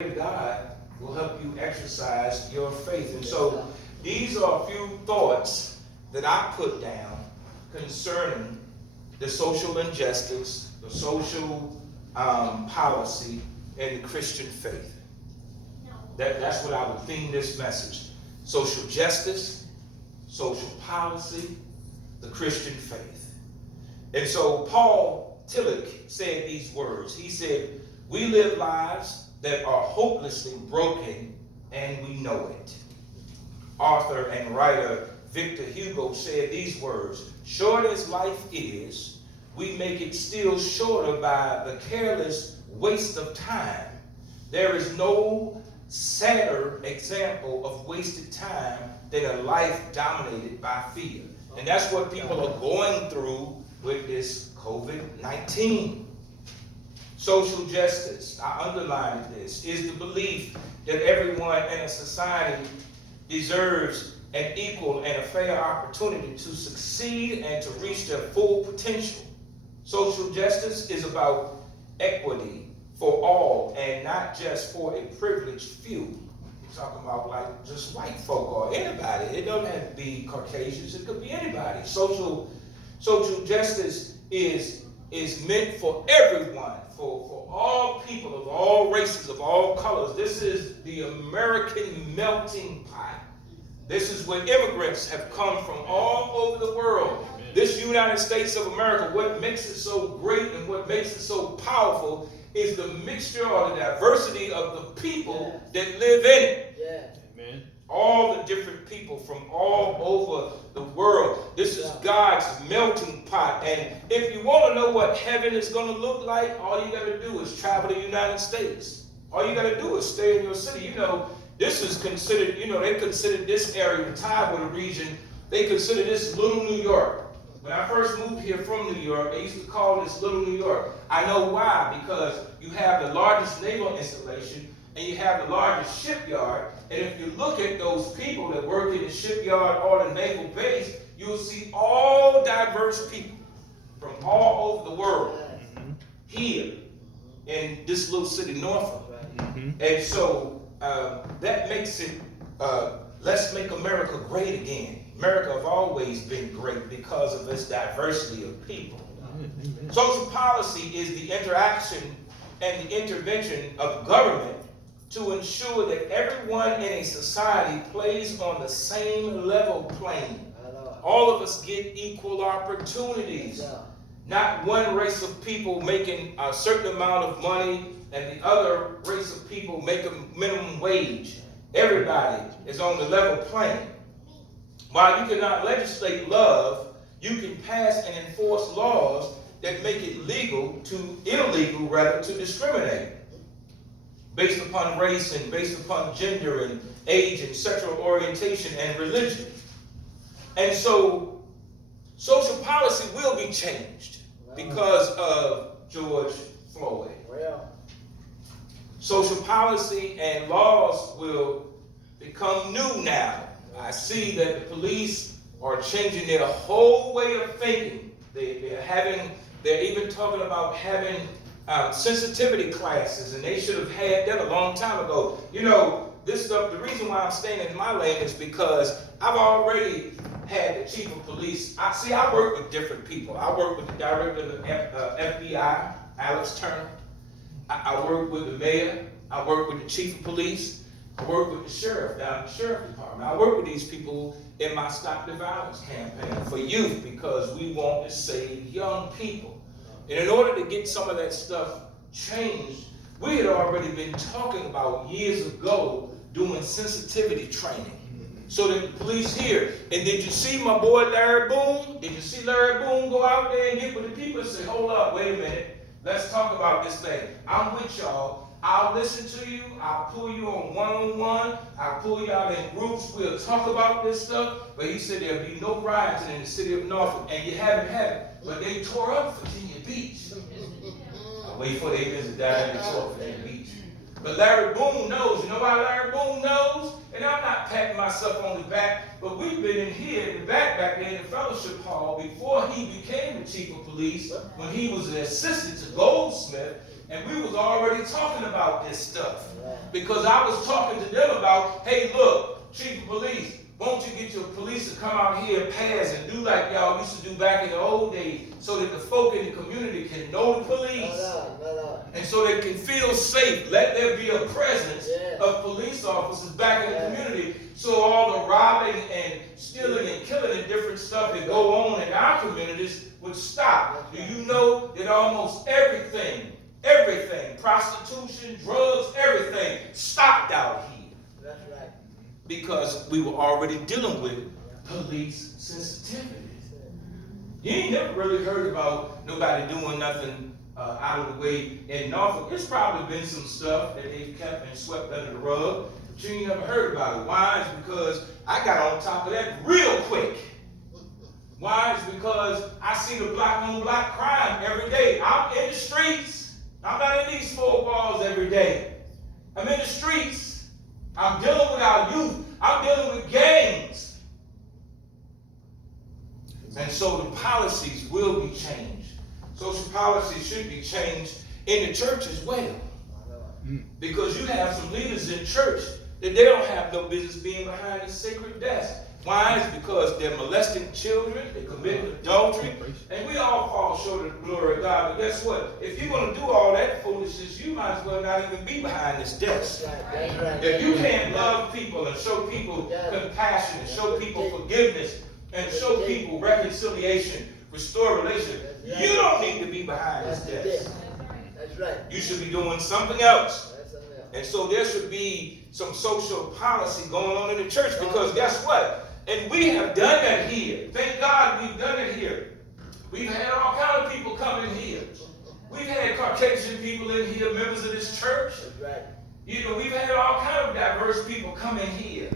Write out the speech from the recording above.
God will help you exercise your faith. And so these are a few thoughts that I put down concerning the social injustice, the social policy, and the Christian faith. That's what I would theme this message. Social justice, social policy, the Christian faith. And so Paul Tillich said these words. He said, "We live lives that are hopelessly broken, and we know it." Author and writer Victor Hugo said these words, "Short as life is, we make it still shorter by the careless waste of time. There is no sadder example of wasted time than a life dominated by fear." And that's what people are going through with this COVID-19. Social justice, I underlined this, is the belief that everyone in a society deserves an equal and a fair opportunity to succeed and to reach their full potential. Social justice is about equity for all and not just for a privileged few. We're talking about like just white folk or anybody. It doesn't have to be Caucasians, it could be anybody. Social justice is meant for everyone, for all people of all races, of all colors. This is the American melting pot. This is where immigrants have come from all over the world. This United States of America, what makes it so great and what makes it so powerful is the mixture or the diversity of the people that live in it. Yeah. Amen. All the different people from all over the world. This is God's melting pot. And if you want to know what heaven is going to look like, all you got to do is travel to the United States. All you got to do is stay in your city. You know, this is considered, they consider this area, the Tidewater region, they consider this Little New York. When I first moved here from New York, they used to call this Little New York. I know why, because you have the largest naval installation and you have the largest shipyard. And if you look at those people that work in the shipyard or the naval base, you'll see all diverse people from all over the world here in this little city, Norfolk. And so that makes it, let's make America great again. America have always been great because of its diversity of people. Social policy is the interaction and the intervention of government to ensure that everyone in a society plays on the same level playing. All of us get equal opportunities. Not one race of people making a certain amount of money and the other race of people making minimum wage. Everybody is on the level playing. While you cannot legislate love, you can pass and enforce laws that make it illegal to discriminate based upon race and based upon gender and age and sexual orientation and religion. And so social policy will be changed because of George Floyd. Social policy and laws will become new now. I see that the police are changing their whole way of thinking. They're even talking about having sensitivity classes, and they should have had that a long time ago. You know, this stuff, the reason why I'm staying in my lane is because I've already had the chief of police. I work with different people. I work with the director of the FBI, Alex Turner. I work with the mayor. I work with the chief of police. I work with the sheriff down at the sheriff department. I work with these people in my Stop the Violence campaign for youth because we want to save young people. And in order to get some of that stuff changed, we had already been talking about years ago doing sensitivity training. So that the police hear. And did you see my boy Larry Boone? Did you see Larry Boone go out there and get with the people and say, hold up, wait a minute, let's talk about this thing. I'm with y'all. I'll listen to you. I'll pull you on one-on-one. I'll pull you out in groups. We'll talk about this stuff. But he said there'll be no rioting in the city of Norfolk. And you haven't had it. But they tore up Virginia Beach. I wait for they visit down and tore up Virginia Beach. But Larry Boone knows. You know why Larry Boone knows? And I'm not patting myself on the back, but we've been in here in the back there in the fellowship hall before he became the chief of police, when he was an assistant to Goldsmith. and we was already talking about this stuff. Because I was talking to them about, hey, look, Chief of Police, won't you get your police to come out here and pass and do like y'all used to do back in the old days so that the folk in the community can know the police and so they can feel safe. Let there be a presence of police officers back in the community so all the robbing and stealing and killing and different stuff that go on in our communities would stop. Do you know that almost everything, prostitution, drugs, everything stopped out here? That's right. Because we were already dealing with police sensitivities. You ain't never really heard about nobody doing nothing out of the way in Norfolk. There's probably been some stuff that they've kept and swept under the rug, but you ain't never heard about it. Why? It's because I got on top of that real quick. Why? It's because I see the black on black crime every day. I'm in the streets. I'm not in these four walls every day. I'm in the streets. I'm dealing with our youth. I'm dealing with gangs. And so the policies will be changed. Social policies should be changed in the church as well. Because you have some leaders in church that they don't have no business being behind the sacred desk. Why? It's because they're molesting children, they're committing adultery, and we all fall short of the glory of God. But guess what? If you're going to do all that foolishness, you might as well not even be behind this desk. If you can't love people and show people compassion and show people forgiveness and show people reconciliation, restore relationship, you don't need to be behind this desk. That's right. You should be doing something else. And so there should be some social policy going on in the church because guess what? And we have done that here. Thank God we've done it here. We've had all kind of people come in here. We've had Caucasian people in here, members of this church. That's right. You know, we've had all kind of diverse people come in here.